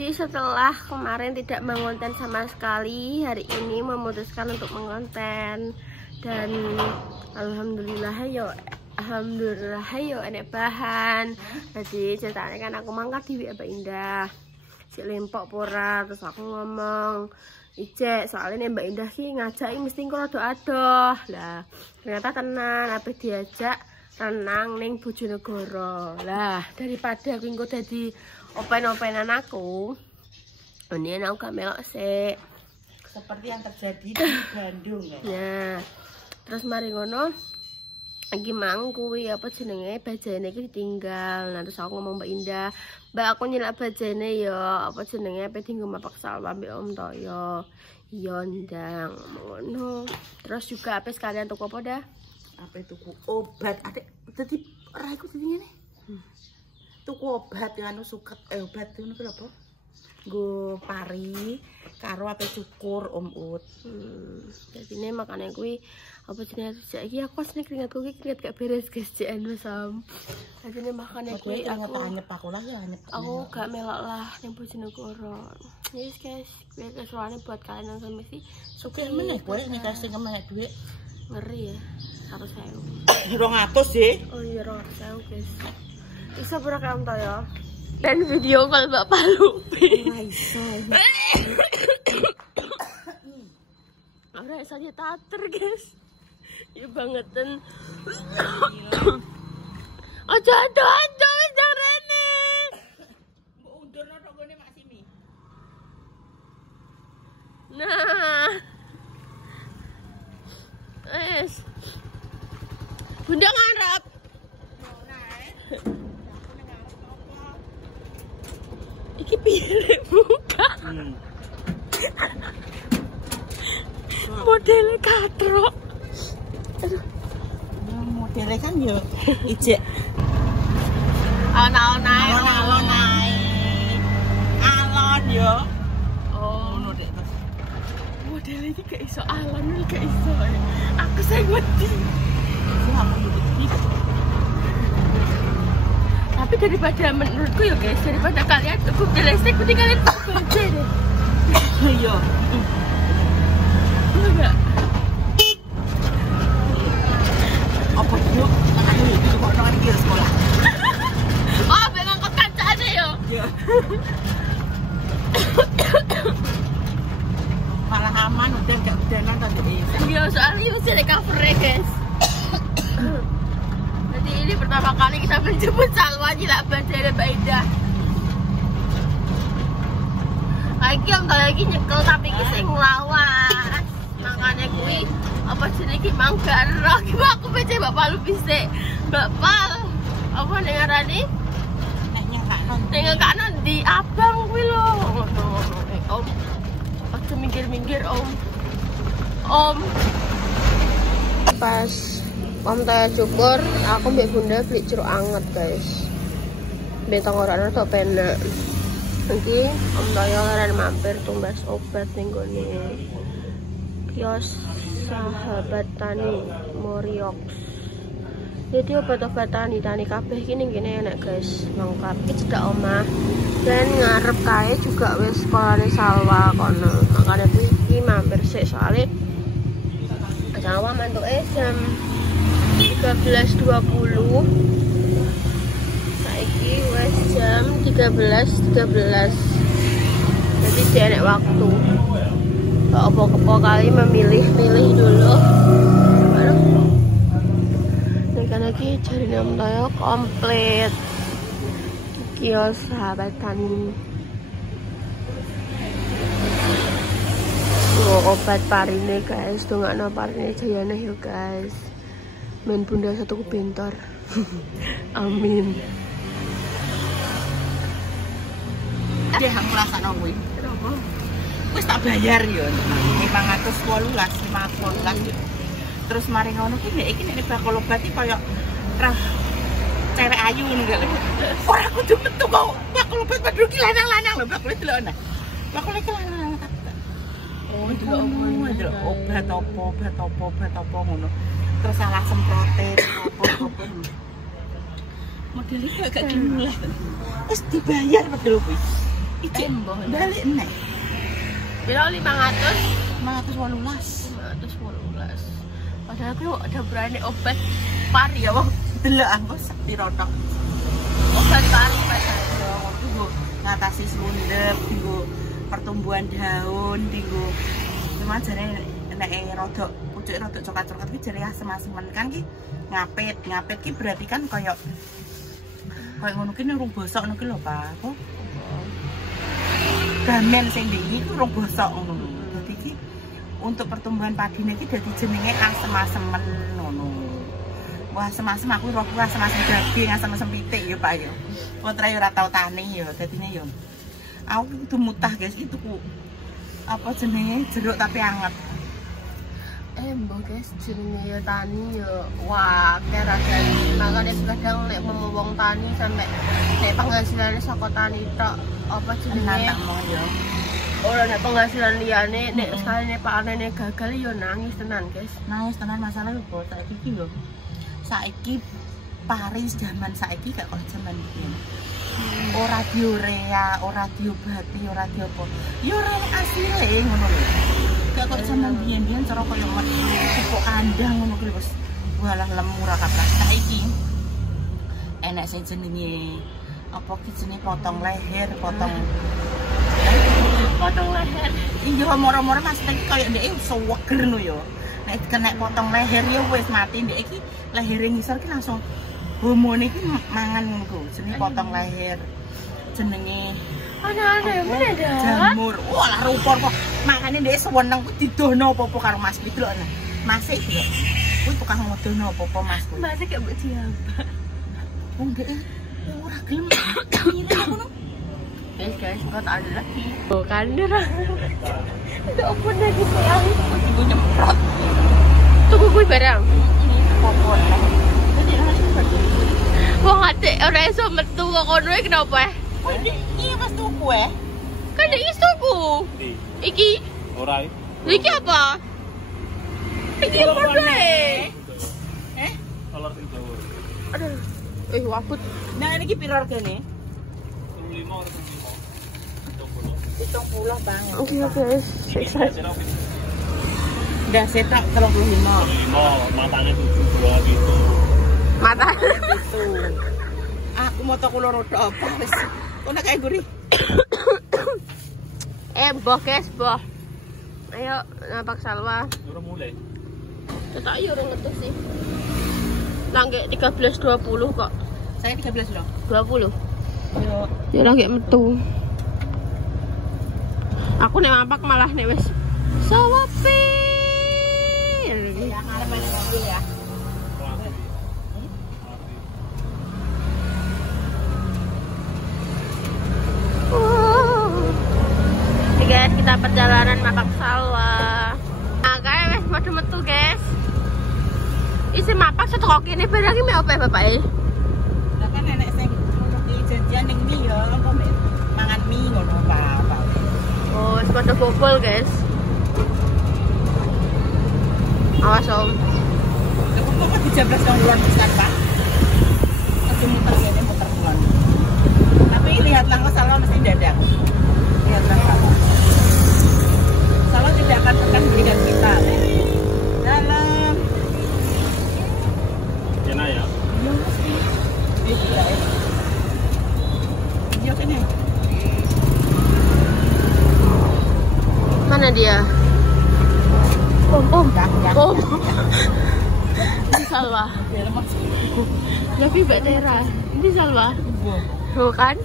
Jadi setelah kemarin tidak mengonten sama sekali, hari ini memutuskan untuk mengonten. Dan alhamdulillah yo enek bahan. Jadi ceritanya kan aku mangkat di Mbak Indah si lempok pora, terus aku ngomong ijek soalnya Mbak Indah ki ngajak mesti rada adoh lah, ternyata tenan apa diajak renang ning Bojonegoro lah. Daripada aku engko dadi open-openan aku, ini aku gak melok sih seperti yang terjadi di Bandung ya. Nah, terus mari ngono lagi mang kuwi apa jenenge bajane iki ditinggal. Nah terus aku ngomong Mbak Indah, Mbak aku nyilak bajane ya apa jenenge pe dinggo mapak sawah mbek Om Toyo. Iya ndang ngono. Terus juga apa sekalian tuku apa dah? Apa tuku obat adik dadi ora iku dadi ngene. Tuku obat yang anu suket obat ngono ku apa? Nggo pari karo apa cukur Om Ut. Jadi ini makanya kuwi apa jenenge iki aku asline keringatku iki keringat gak beres guys jen Sam. Jadi ini makanya kuwi aku anyep aku lah ya anyep. Aku gak melok lah ning Bojonegoro. Yes guys, kuwi kesuwane buat kalian yang sampe sih sugih meneh kowe dikasih kemenek dhuwit. Ngeri ya. 100.000. 200 sih. Oh iya 200.000 guys. Bisa berapa Om Toyo? Dan video call Bapak Lupi. Ora iso. Ora iso nyetater guys. Ya bangetan. Aja ada wis jarene. Mbok undurno tok gone Mak Simi. Nah. Wes. Bunda ngarep. Iki piye buka? Modelnya katrok. Aduh. Modelnya kan ya ijek. Alon-alon yo. Oh, ngono dek. Modelnya iki gak iso alon iki gak iso. Aku sing wedi. Tapi daripada menurutku ya guys, daripada kalian cukup di listrik, mending kalian tuku aja deh. Iya. Enggak. Apa itu? Aku iki kok nang iki sekolah. Oh, ben ngangkut kancane yo. Iya. Malah aman udah gak udanan tadi. Iya, soalnya mesti ada cover-nya guys. Jadi ini pertama kali kita menjemput Salwa nyilak bajane Mbak Indah. Lagi Om Toyo lagi nyekel tapi ki sing nglawas. Makanya kuwi apa jenenge ki mangga roh ki aku pece Bapak lu bisa. Bapak apa ning ngarani? Ning kanan di abang kuwi lho. Ngono. Om. Aja minggir-minggir Om. Om. Pas Om Toyo cukur, aku mbak Bunda beli jeruk anget guys. Mbak tenggorokan tok penak. Nanti Om Toyo leren mampir tumbas obat ning gone kios Sahabat Tani Moriox. Jadi obat-obat tani kabeh iki ning kene enak guys, lengkap. Iki cedak omah. Dan ngarep kae juga wis sekolahane Salwa kono. Makane iki mampir sik soalnya Salwa mantuke jam 13.20. Saiki wes jam 13.13. Jadi dia enek waktu. Apa-apa kali memilih-milih dulu. Ini kan lagi cari Om Toyo komplit. Kios Sahabat Tani. Obat parine guys, dongakno parine jayane yo guys. Men Bunda satu bentor. Amin. Deh aku rasakno kuwi. Kenapa? Wis tak bayar yo. 518 yo. Terus mari ngono ki nek bakal obat iki koyo cewek ayu ngono lho. Ora kudu metu kok bakal obat padha ki lanang-lanang lho bakal delok. Bakal iki lanang. Oh, delok obat apa ngono. Terus salah semprote apa. Model iki agak dimulai. Wis dibayar padahal kuwi. Ijek balik nek. Piro 500? 518. 518. Padahal aku udah berani obat pari ya, Bang. Delok aku sakti rotok. Obat pari padahal. Tunggu ngatasi selundep, tunggu pertumbuhan daun, tunggu. Cuma jare nek rodok pucuk rodok coklat-coklat ki jare asem-aseman kan ki ngapit ki berarti kan koyo ngono ki urung bosok ngono ki lho, Pak. Apa? Gamen sing iki ku urung bosok ngono. Dadi ki untuk pertumbuhan padine ki dadi jenenge asem-asemen ngono. Wah, asem-asem aku roh asem-asem daging, asem-asem pitik ya, Pak ya. Putra yo ora tau tani ya, dadine yo. Aku kudu mutah, guys, itu ku apa jenenge jeruk tapi anget. Mbok guys, jenenge ya tani ya. Wah, rasane. Makane kadang nek ngomong tani sampai nek penghasilannya saka tani tok apa jenenge ya. Ora nek penghasilan liyane nek sekali panene gagal ya nangis tenan, guys. Nangis tenan masalah lho, Bos. Saiki iki lho. Saiki Paris zaman saiki gak kok zaman biyen. Ora diorea, ora diobati, ora diopo. Ya ora asile ngono lho. Gak kok zaman biyen-biyen cara koyo pupuk kandang ngono kuwi wis walah lemu ra kaprah. Saiki enak sing jenenge apa ki jenenge potong leher, potong leher. Iya moro-moro Mas iki koyo ndek seweger no ya. Nek kena potong leher ya wis mati ndek iki lehere ngisor ki langsung hormone iki mangan ngono jenenge potong leher. Jenenge aneh-aneh meneh dah. Jamur. Wah, lah rupor kok. Makane ndek seneng ku didono apa-apa karo Mas iki lho. Mas iki lho. Kuwi tukang ngodono apa-apa Mas. Mas iki mbok diapa. Wong ndek ora gelem ngene ngono. Guys, kok ada lagi. Bukan derang. Itu apa lagi sayang? Tunggu nyemprot. Tunggu gue barang. Popon. Jadi wong ate ora iso metu kok kono iki kenapa? Iya Mas tuku Kan iki tuku. Iki ora. Iki apa? Iki apa deh? Kolor sing dawa. Aduh. Wabut. Nah ini piro regane? 75 ora 70 Bang. Oke guys. Udah setak 35. 75, matanya 72 gitu. Mata. Itu. Aku mau toko loro tok apa wis. Ono kae gurih. Boh guys, boh. Ayo napak salwa. Udah mulai. Cetak yo ora ngetus sih. Langge 13.20 kok. Saya 13 loh. 20. Yo. Ya ora gek metu. Aku nek mapak malah nek wis sepi. Ya ngarep mobil ya. Nih guys, kita perjalanan mapak sawah. Nah, kayak wis padha metu, guys. Isi mapak setok kene barang iki apa Bapak e? Lah kan nenek sing di janjian ning mi ya, engko mangan mie ngono Pak. Oh, sepatu bobol, guys. Awas Om. Kok dijablas nang luar pisan Pak? Aku muter kene muter kulon. Tapi lihatlah kok Salwa mesti dadak. Lihatlah Salwa. Salwa tidak akan tekan berikan kita. Dalam. Kena ya. Iya mesti. Iya kene. Mana dia? Om. Ini Salwa. Tapi Mbak Tera, ini Salwa. Tuh kan?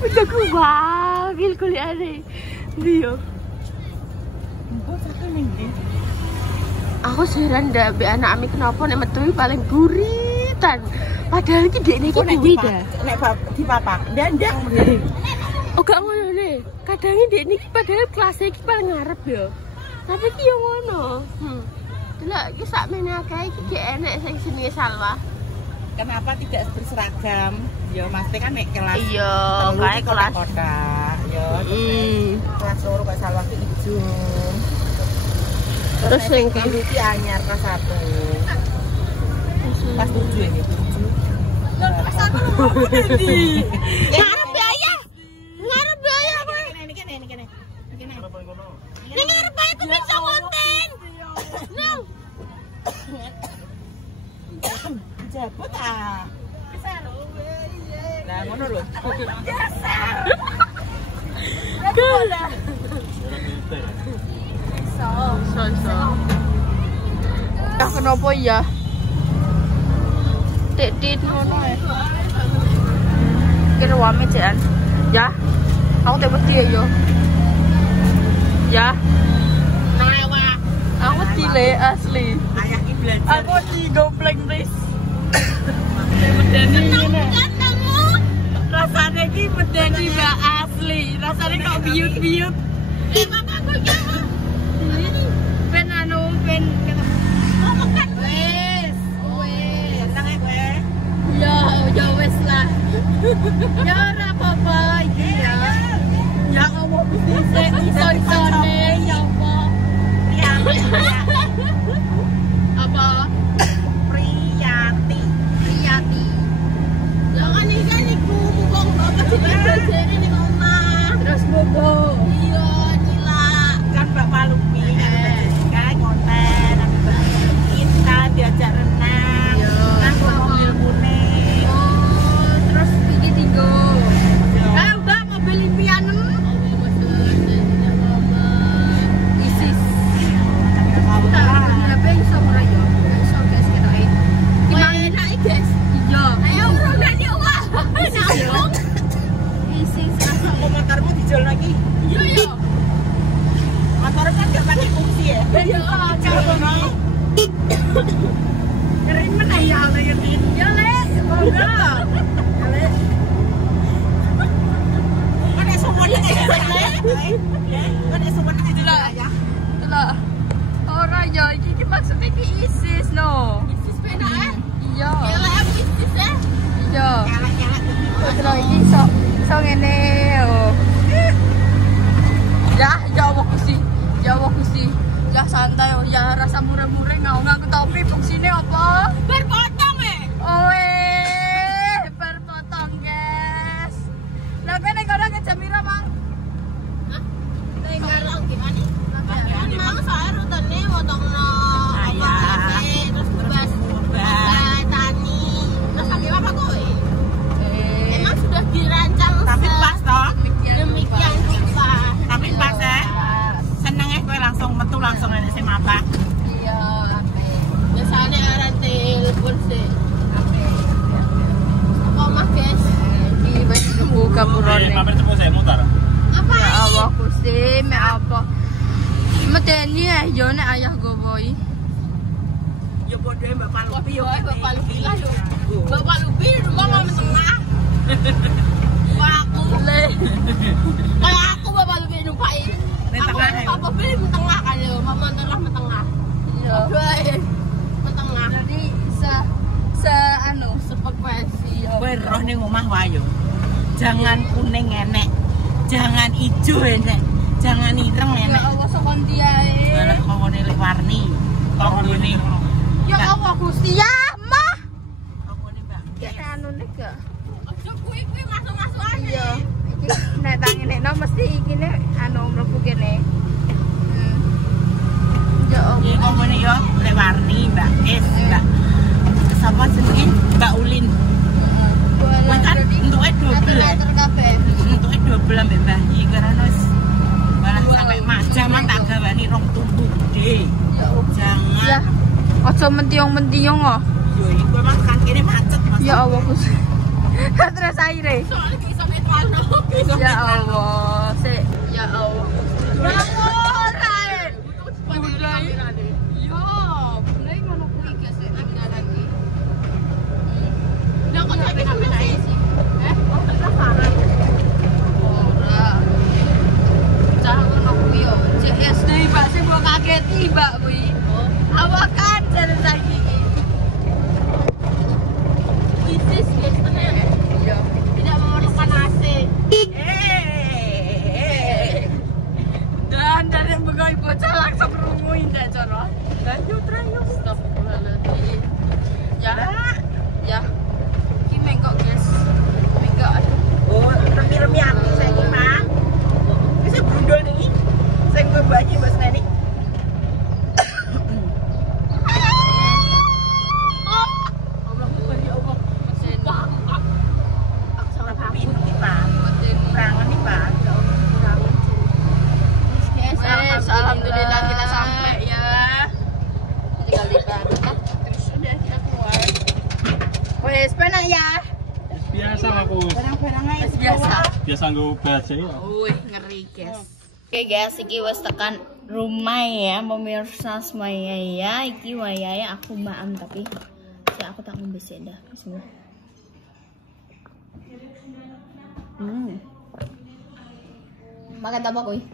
Udah ku bagil kuliahnya. Dia. Aku heran dah be anak ami kenapa nek metu paling guritan. Padahal iki dekne iki kuwi dah. Nek dipapak dandang mrene. Oh gak ngono ne. Kadang dekne iki padahal kelas iki paling ngarep ya. Tapi iki yo ngono. Delok iki sakmene akeh iki gek enek sing jenenge Salwa. Kenapa tidak berseragam? Ya mesti kan nek kelas. Iya, kae kelas kota. Ya. Kelas loro Pak Salwa iki ijo. Terus sing iki anyar kelas 1. Kelas 7 ini. Kelas 1 nanti. Ngarep ya ayah. Ngarep Jabut ah. Lah ngono lho. So. Ya kenapa ya? Tit ngono ya. Kira wame jan. Ya. Aku tak wedi ya. Ya. Nah, aku wedi le asli. Ayah ki belajar. Aku di gobleng ris. Medeni ngene. Rasane ki medeni mbak asli. Rasane kok biut-biut. Bapakku ya. Ben pen ketemu. Oh, makan wes. Seneng ya kowe. Ya wes lah. Ya ora apa-apa iki ya. Ya ngomong iso-isone ya apa. Apa? Priyati. Ya kan iku wong bapak dibajeni ning omah. Terus bobo. Iya, Nila. Kan Bapak Lupi kan ngonten kita diajak renang. Nang mobil kuning. Oh, terus iki tinggo. Mbak mobil impianem. Isis. Tapi iso ora ya? Iso guys kirain. Gimana enak guys? Iya. Ayo udah di awal. Isis asal Motormu dijual lagi. iya. Motor kan gak pakai fungsi ya. Iya, keren mana ya lekin. Ya le, semoga. Ya le. Kan semuanya kan semuanya Itulah. Itulah. Ora ya, iki maksudnya ki ISIS no. ISIS pena Iya. Ya le ISIS Iya. Terus iki so ngene oh. Ya Allah Gusti. Ya santai oh ya rasa murah-murah nganggo topi fungsine apa? Berpotong berpotong guys. Lah kene kono ke jam pira, Mang? Hah? Ning karo gimana? Mang saya rutene motongno apa terus bebas tani. Terus sampai apa kowe? Emang sudah dirancang tapi pas toh. Demikian rupa. Tapi pas ya. Seneng kowe langsung metu langsung nek sing mata. Iya, ape. Biasane arek telepon sih. Ape. Apa mah, guys? Iki wis nunggu gapurane. Mampir temu saya mutar. Apa? Ya Allah, Gusti, me apa? Medeni yo nek ayah gowoi. Ya bodoh Bapak Lupi yo. Bapak Lupi lah yo. Bapak Lupi rumah mau tengah. Wah, aku le. Kayak aku Bapak Lupi numpai. Apa pilih tengah kan yo, mama tengah tengah. Iya. Tengah. Jadi sefrekuensi. Kowe roh ning omah wae yo. Jangan kuning enek. Jangan ijo enek. Jangan ireng enek. Ya Allah sokon diae. Malah kongone lek warni. Kongone. Ya Allah Gusti ya, mah. Kongone Mbak. Kayak anune gak. Ojo kuwi masuk-masuk aja. Iya. Iki nek tanginekno mesti iki nek mlebu kene. Ya Allah. Ya kongone yo lek warni Mbak. Mbak. Sapa jenenge? Mbak Ulin. Kowe kan entuke double. Entuke double ambek Mbah Yi karena wis malah sampai jaman tak gawani rong tubuh gede. Jangan. Ya. Aja mentiung-mentiung kok. Yo iku emang kan kene macet Mas. Ya Allah Gus. Terus aire. Soalnya bisa metrano. Ya Allah, sik. Ya Allah. Bangun, Rai. Mulai. Yo, mulai ngono kuwi guys sik lagi. Lah kok sampe ae sih? Oh, terus sarang. Ora. Cah ngono kuwi yo. Cek SD Mbak sing mbok kageti Mbak kuwi. Oh, awakan jare saiki iki. Isis guys tenan. Iya. Tidak memerlukan AC. Dan guys, penak ya. Biasa aku. Barang-barangnya biasa. Biasa nggo baca ya. Wih, ngeri guys. Oke guys, iki wis tekan rumah ya, pemirsa semuanya ya. Iki wayahe aku maam tapi ya aku tak ngombe sik dah. Bismillah. Makan apa kuy?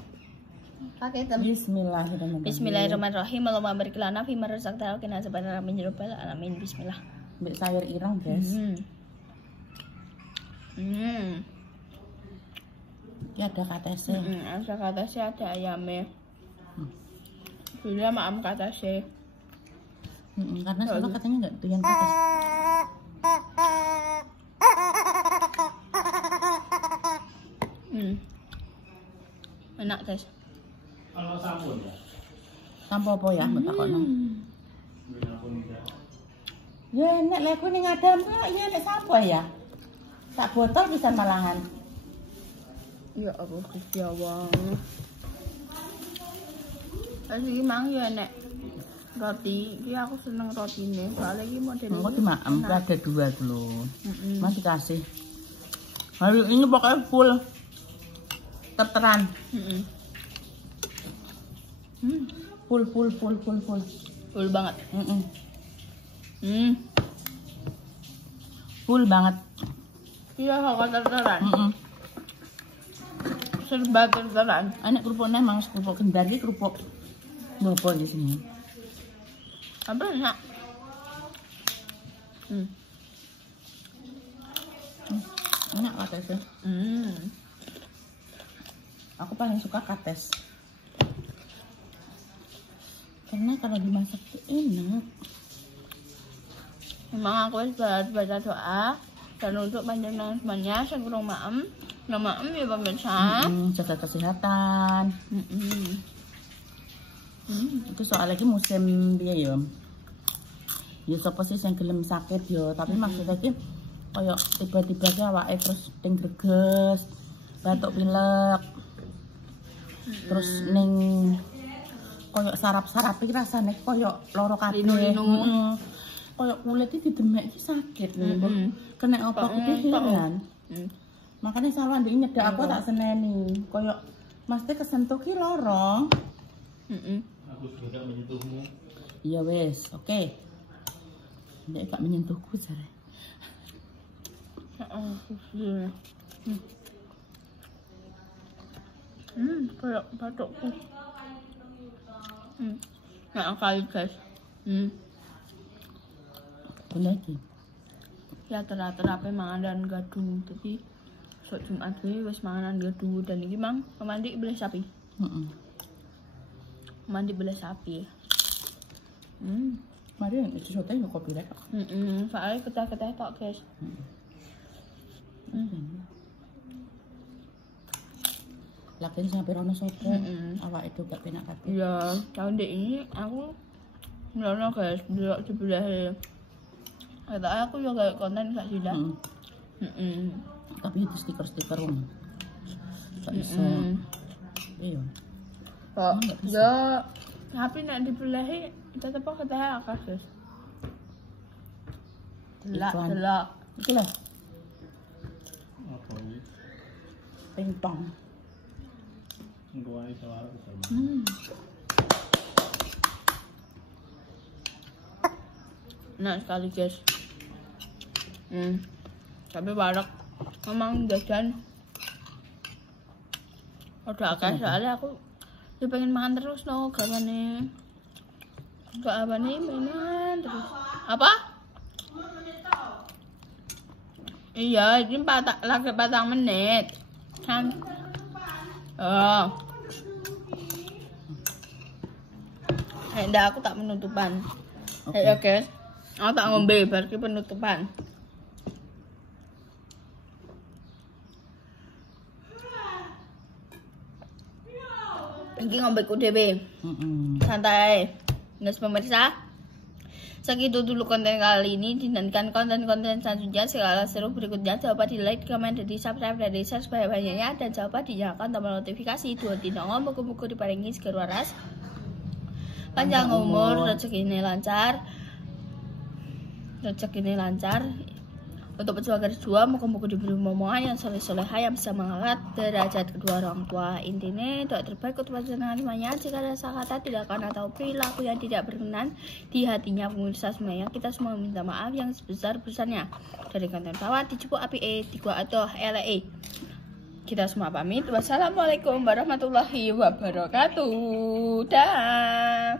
Pakai tem. Bismillahirrahmanirrahim. Bismillahirrahmanirrahim. Allahumma barik lana fi ma razaqtana wa qina azabannar min rabbal alamin. Bismillah. Mbak sayur ireng, guys. Ya ada katesnya. Ada katesnya, ada ayamnya. Sudah maam katesnya. Karena soalnya katanya nggak doyan kates. Enak guys. Kalau sampun ya. Sampo apa ya mbak takokno? Ya nek lek kuwi ning Adam kok iya nek sampo ya. Sak botol bisa malahan. Ya Allah Gusti Allah. Asli mang ya nek roti, iki aku seneng rotine. Soalnya iki model Kok dimaem ada dua dulu. Masih kasih. Hari ini pokoknya full terteran. Full Full banget. Full banget. Iya, kok terteran. Serba terteran. Anak kerupuknya emang kerupuk Kendar iki kerupuk ngopo di sini. Apa enak? Enak katesnya. Aku paling suka kates. Karena kalau dimasak tuh enak. Memang aku baca doa dan untuk panjenengan semuanya segera maem. Nah maem ya pemirsa. Jaga kesehatan. Itu soal lagi musim dia ya. Ya sapa sih yang gelem sakit ya, tapi maksudnya ki koyo tiba-tiba ki awake terus ting greges, batuk pilek. Terus ning koyo sarap-sarap iki rasane koyo loro kabeh. Koyo kulit iki didemek iki sakit lho. Kena apa kuwi heran. Makanya salah ndek nyedak aku tak seneni. Koyo mesti kesentuh ki loro. Aku sudah menyentuhmu. Iya wes, oke. Ndek gak menyentuhku jare. Kayak batukku. Nah, kali guys. Bener iki. Ya terapi mangan gaduh. Tapi sok Jumat kuwi wis manganan gaduh dan iki mang mandi belah sapi. Mandi belah sapi. Mari itu sote yo kopi rek. Soalnya ketah-ketah tok, guys. Lakin sampai rono sopo. Awak itu gak penak kabeh. Iya, tahun ini aku ngelono guys, delok sebelah. Kata aku juga konten gak sih dah. Tapi itu stiker-stiker wong. Gak bisa. Iya. Kok ya tapi nek dibelahi tetep ketah akas guys. Delak. Iki lho, Apa ini? pingpong. Nggo ae sawara bisa. Nah sekali guys. Tapi barak memang jajan udah akeh soalnya aku ya pengen makan terus no gimana mainan terus apa iya ini lagi 4 menit kan hendak aku tak penutupan ya guys aku tak ngombe berarti penutupan. Ini ngombeku dhewe. Santai. Guys pemirsa. Segitu dulu konten kali ini. Dinantikan konten-konten selanjutnya. Segala seru berikutnya. Jangan lupa di like, comment, dan di subscribe, dan di share supaya banyaknya. Dan jangan lupa dinyalakan tombol notifikasi. Dua tinongo muga-muga diparingi segera waras. Panjang umur, rezeki ini lancar. Untuk pejuang garis 2, moga-moga diberi momongan yang soleh-soleha yang bisa mengangkat derajat kedua orang tua. Intinya doa terbaik untuk panjenengan semuanya. Jika ada salah kata, tindakan atau perilaku yang tidak berkenan di hatinya pemirsa semuanya, kita semua minta maaf yang sebesar-besarnya. Dari konten bawah dijupuk APE, di gua atau LE. Kita semua pamit. Wassalamualaikum warahmatullahi wabarakatuh. Dah.